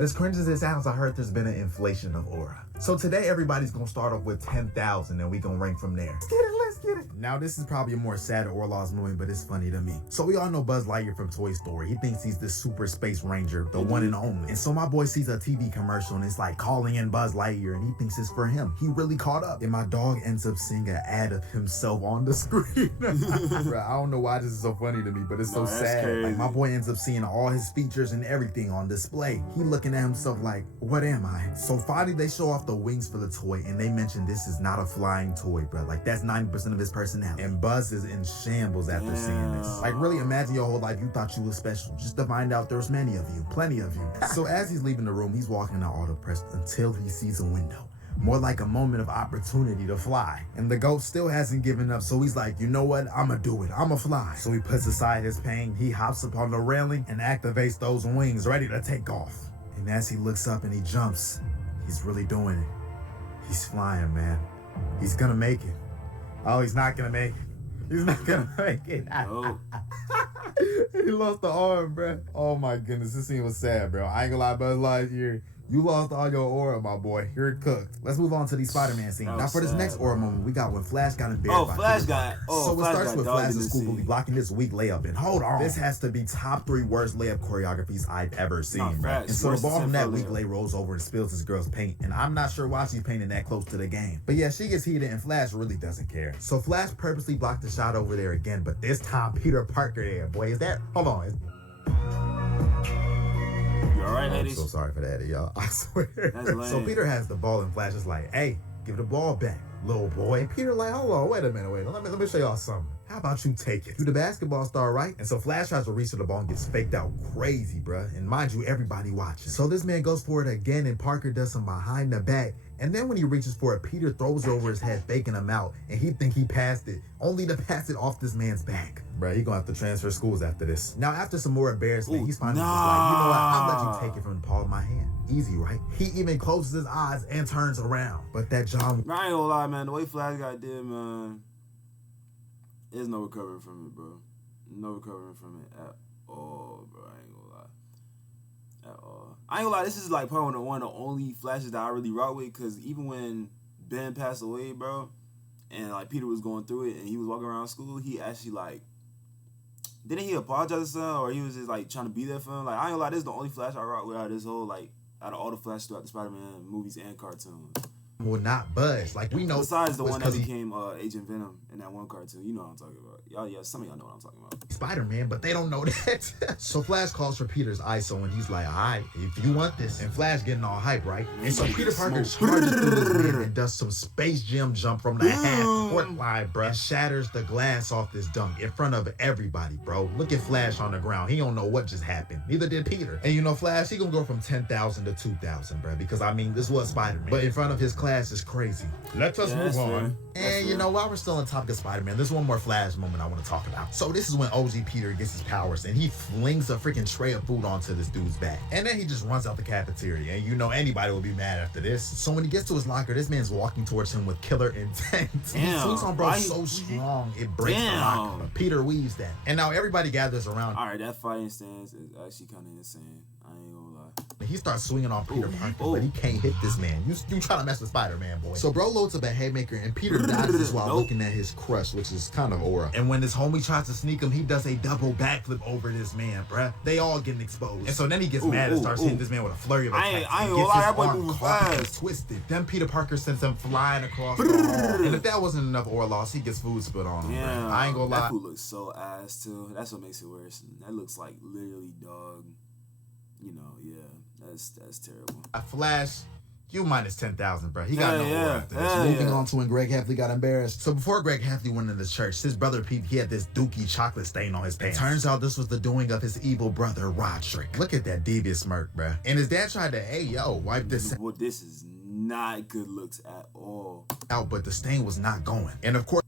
But as cringe as it sounds, I heard there's been an inflation of aura. So today everybody's gonna start off with 10,000 and we gonna rank from there. Let's get it. Now this is probably a more sad Orlaw's moment, but it's funny to me. So we all know Buzz Lightyear from Toy Story. He thinks he's this super space ranger, the one and only. And so my boy sees a TV commercial and it's like calling in Buzz Lightyear and he thinks it's for him. He really caught up. And my dog ends up seeing an ad of himself on the screen. Bro, I don't know why this is so funny to me, but it's so sad. Crazy. Like my boy ends up seeing all his features and everything on display. He looking at himself like, what am I? So finally they show off the wings for the toy and they mention this is not a flying toy, bro. Like that's 90% of his personality. And Buzz is in shambles after seeing this. Like really imagine your whole life you thought you was special just to find out there's many of you, plenty of you. So as he's leaving the room, he's walking out all depressed until he sees a window. More like a moment of opportunity to fly. And the goat still hasn't given up, so he's like, you know what? I'ma do it. I'ma fly. So he puts aside his pain, he hops up on the railing and activates those wings, ready to take off. And as he looks up and he jumps, he's really doing it. He's flying, man. He's gonna make it. Oh, he's not gonna make it. He's not gonna make it. Oh. He lost the arm, bro. Oh my goodness, this scene was sad, bro. I ain't gonna lie, Buzz Lightyear. You lost all your aura, my boy. You're cooked. Let's move on to the Spider-Man scene. Now for this next aura moment, we got when Flash got embarrassed by Flash Peter got. So Flash it starts got with Flash dogged in in school the bully scene. blocking this weak layup. And hold on, this has to be top 3 worst layup choreographies I've ever seen, bro. facts. And so the Worst ball from that attempt weak for lay rolls over and spills his girl's paint. And I'm not sure why she's painting that close to the game. But yeah, she gets heated and Flash really doesn't care. So Flash purposely blocked the shot over there again, but this time Peter Parker there, boy. Is that? Hold on. You alright, I'm ladies? so sorry for that, y'all. I swear. That's lame. So Peter has the ball and Flash is like, hey, give the ball back, little boy. And Peter like, hold on, wait a minute. Let me show y'all something. How about you take it? You the basketball star, right? And so Flash tries to reach for the ball and gets faked out crazy, bruh. And mind you, everybody watching. So this man goes for it again and Parker does some behind the back. And then when he reaches for it, Peter throws it over his head, faking him out. And he think he passed it, only to pass it off this man's back. Bruh, he gonna have to transfer schools after this. Now, after some more embarrassment, he's finally just like, you know what? I'll let you take it from the palm of my hand. Easy, right? He even closes his eyes and turns around. But that John... I ain't gonna lie, man. The way Flash got did, man, there's no recovering from it, bro. No recovering from it at all, bro. I ain't gonna lie. At all. I ain't gonna lie, this is like probably one of the only Flashes that I really rock with, because even when Ben passed away, bro, and like Peter was going through it and he was walking around school, he actually like, didn't he apologize to someone, or he was just like trying to be there for him? Like, I ain't gonna lie, this is the only Flash I rock with out of this whole, like, out of all the Flash throughout the Spider-Man movies and cartoons. will not budge. Like we know. Besides the one that became Agent Venom in that one cartoon, you know what I'm talking about. Y'all, yeah, some of y'all know what I'm talking about. Spider-Man, but they don't know that. So Flash calls for Peter's ISO and he's like, all right, if you want this. And Flash getting all hype, right? And so Peter Parker charges through this man and does some Space Jam jump from the half-court line, bro. And shatters the glass off this dunk in front of everybody, bro. Look at Flash on the ground. He don't know what just happened. Neither did Peter. And you know, Flash, he gonna go from 10,000 to 2,000, bro. Because, I mean, this was Spider-Man. But in front of his class is crazy. Let us move on. And you know, while we're still on topic of Spider-Man, there's one more Flash moment I want to talk about. So this is when OG Peter gets his powers and he flings a freaking tray of food onto this dude's back. And then he just runs out the cafeteria. And you know anybody will be mad after this. So when he gets to his locker, this man's walking towards him with killer intent. He swings on bro so strong, it breaks the locker. But Peter weaves that. And now everybody gathers around. All right, that fighting stance is actually kind of insane. I ain't gonna lie. He starts swinging on Peter Parker, but he can't hit this man. You trying to mess with Spider-Man, boy. So bro loads up a haymaker and Peter dodges while looking at his crush, which is kind of aura. And when his homie tries to sneak him, he does a double backflip over this man, bruh. They all getting exposed. And so then he gets mad and starts hitting this man with a flurry of attacks. I ain't gonna lie, that boy moving fast. Twisted. Then Peter Parker sends him flying across the hall. And if that wasn't enough aura loss, he gets food spit on him. Yeah, I ain't gonna lie. That food looks so ass too. That's what makes it worse. That looks like literally dog. You know, yeah. That's terrible. Flash, you minus 10,000, bro. He got no aura after this. Moving on to when Greg Heffley got embarrassed. So before Greg Heffley went into church, his brother Pete, he had this dookie chocolate stain on his pants. Turns out this was the doing of his evil brother Roderick. Look at that devious smirk, bro. And his dad tried to, hey, yo, wipe this. Well, this is not good looks at all. Out, but the stain was not going. And of course,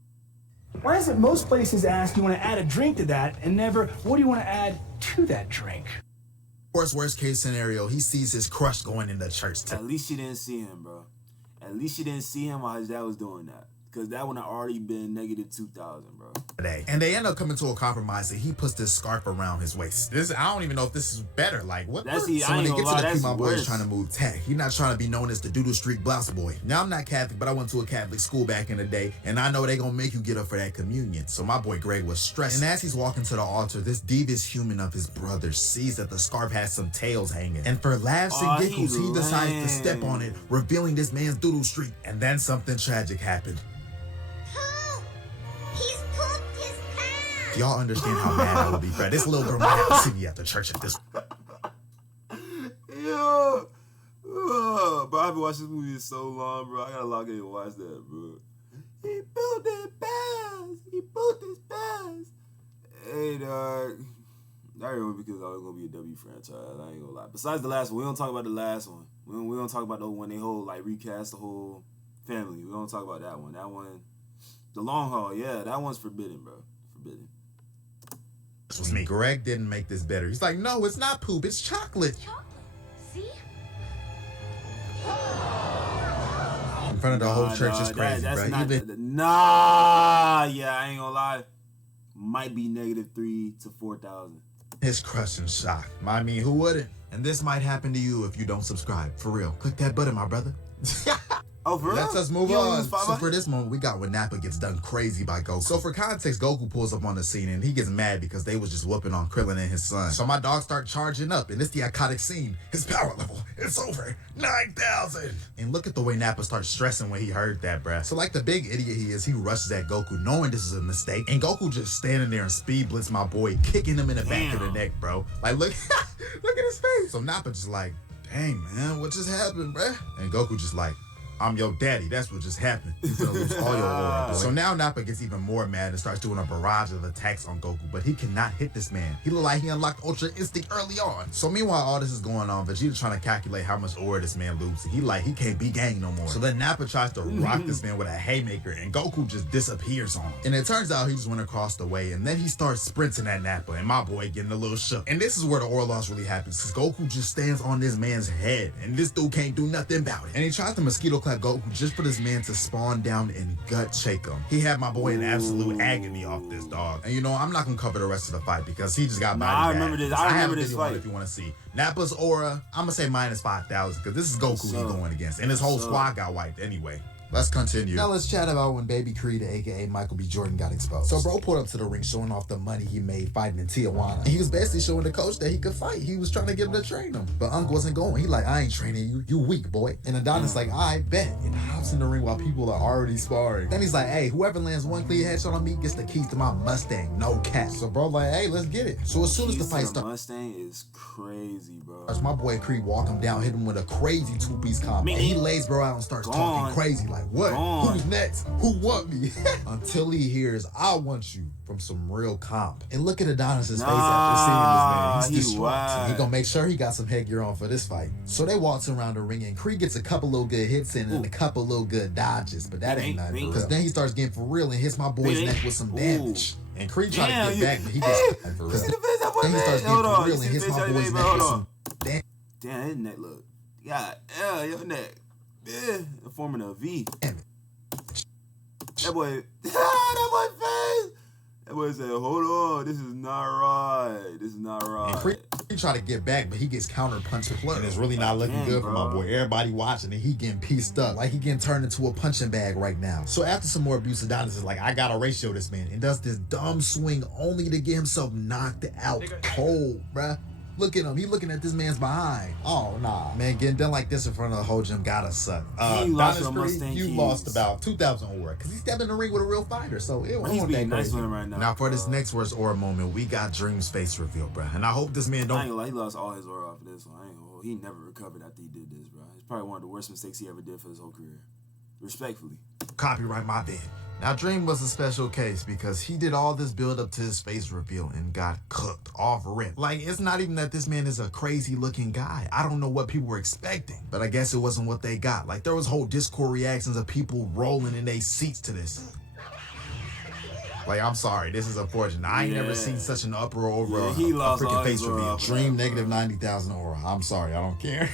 why is it most places ask you want to add a drink to that and never, what do you want to add to that drink? Of course, worst case scenario, he sees his crush going into church. At least she didn't see him, bro. At least she didn't see him while his dad was doing that. Because that one had already been negative 2,000, bro. And they end up coming to a compromise that he puts this scarf around his waist. I don't even know if this is better. Like, what? That's So when they get to the P, my boy is worse. trying to move tech. He's not trying to be known as the Doodle Street Blouse boy. Now, I'm not Catholic, but I went to a Catholic school back in the day, and I know they gonna make you get up for that communion. So my boy Greg was stressed. And as he's walking to the altar, this devious human of his brother sees that the scarf has some tails hanging. And for laughs and giggles, he decides to step on it, revealing this man's Doodle Street. And then something tragic happened. Y'all understand how mad I would be, bro. This little girl might have to see me at the church at this. Yo, bro, I've been watching this movie so long, bro. I gotta log in and watch that, bro. He built his pass. He built his pass. Hey, dog. I remember because I was gonna be a W franchise. I ain't gonna lie. Besides the last one, we don't talk about the last one. We don't talk about the one they whole like recast the whole family. We don't talk about that one. That one, the long haul. Yeah, that one's forbidden, bro. Forbidden. This was me. Greg didn't make this better. He's like, no, it's not poop. It's chocolate. Chocolate. See? In front of the whole church is crazy, that's bro. not, yeah, I ain't gonna lie. Might be negative 3 to 4,000. It's crushing shock. I mean, who wouldn't? And this might happen to you if you don't subscribe. For real. Click that button, my brother. Oh, for real? Let's us move You don't on. use So Spotify? for this moment, we got when Nappa gets done crazy by Goku. So for context, Goku pulls up on the scene and he gets mad because they was just whooping on Krillin and his son. So my dogs start charging up, and it's the iconic scene. His power level is over 9,000. And look at the way Nappa starts stressing when he heard that, bruh. So like the big idiot he is, he rushes at Goku knowing this is a mistake. And Goku just standing there and speed blitz my boy, kicking him in the back of the neck, bro. Like, look, look at his face. So Nappa just like, dang, man, what just happened, bruh? And Goku just like, I'm your daddy. That's what just happened. You're gonna lose all your aura, boy. So now Nappa gets even more mad and starts doing a barrage of attacks on Goku, but he cannot hit this man. He look like he unlocked Ultra Instinct early on. So meanwhile, all this is going on, Vegeta trying to calculate how much aura this man loses. He can't be gang no more. So then Nappa tries to rock this man with a haymaker, and Goku just disappears on him. And it turns out he just went across the way, and then he starts sprinting at Nappa, and my boy getting a little shook. And this is where the aura loss really happens, because Goku just stands on this man's head, and this dude can't do nothing about it. And he tries to mosquito clap Goku just for this man to spawn down and gut shake him. He had my boy in absolute agony off this dog. And you know, I'm not gonna cover the rest of the fight because he just got body I remember this. I remember this fight. If you want to see Nappa's aura, I'm gonna say minus 5,000 because this is Goku he's going against, and his whole squad got wiped anyway. Let's continue. Now let's chat about when Baby Creed, aka Michael B. Jordan, got exposed. So bro pulled up to the ring showing off the money he made fighting in Tijuana. And he was basically showing the coach that he could fight. He was trying to get him to train him. But Unc wasn't going. He like, I ain't training you. You weak, boy. And Adonis like, I bet. And hops in the ring while people are already sparring. Then he's like, hey, whoever lands one clear headshot on me gets the keys to my Mustang. No cap. So bro like, hey, let's get it. So as soon as the fight starts, Mustang is crazy, bro. my boy Creed walk him down, hit him with a crazy two-piece combo. And he lays bro out and starts talking crazy like, what? Who's next? Who want me? Until he hears, I want you, from some real comp. And look at Adonis's face after seeing this man. He's distraught. He gonna make sure he got some headgear on for this fight. So they waltz around the ring and Creed gets a couple little good hits in and a couple little good dodges, but that ain't nothing. Because then he starts getting for real and hits my boy's neck with some damage. And Creed tried to get back, but he gets for real. Then he starts getting for real and hits my boy's neck with some damage. Damn, his neck look. God, your neck. Yeah, forming a V. That boy, that boy face. That boy said, hold on, this is not right. This is not right. And Creed tried to get back, but he gets counter punched and it's really not looking good for my boy. Everybody watching and he getting pieced up. Like he getting turned into a punching bag right now. So after some more abuse, Adonis is like, I gotta ratio this man. And does this dumb swing only to get himself knocked out cold, bruh. Look at him. He looking at this man's behind. Oh, nah. Man, getting done like this in front of the whole gym gotta suck. You lost about 2,000 aura because he stepped in the ring with a real fighter. So it wasn't that nice crazy. with him right now. Now, for this next worst aura moment, we got Dream's face reveal, bro. And I hope this man don't... I ain't gonna lie, he lost all his aura off of this one. I ain't gonna lie. He never recovered after he did this, bro. It's probably one of the worst mistakes he ever did for his whole career. Respectfully. Copyright my bad. Now, Dream was a special case because he did all this build up to his face reveal and got cooked off rip. Like, it's not even that this man is a crazy looking guy. I don't know what people were expecting, but I guess it wasn't what they got. Like, there was whole Discord reactions of people rolling in their seats to this. Like, I'm sorry, this is unfortunate. I ain't never seen such an uproar over a freaking face reveal. Dream negative 90,000 aura. I'm sorry, I don't care.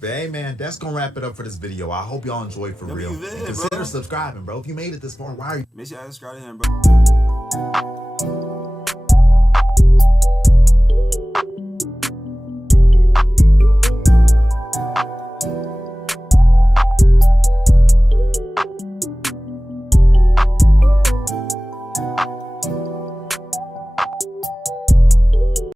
But hey, man, that's gonna wrap it up for this video. I hope y'all enjoyed for real. VID, Consider bro. subscribing, bro. If you made it this far, why are you? Make sure you subscribe to him, bro.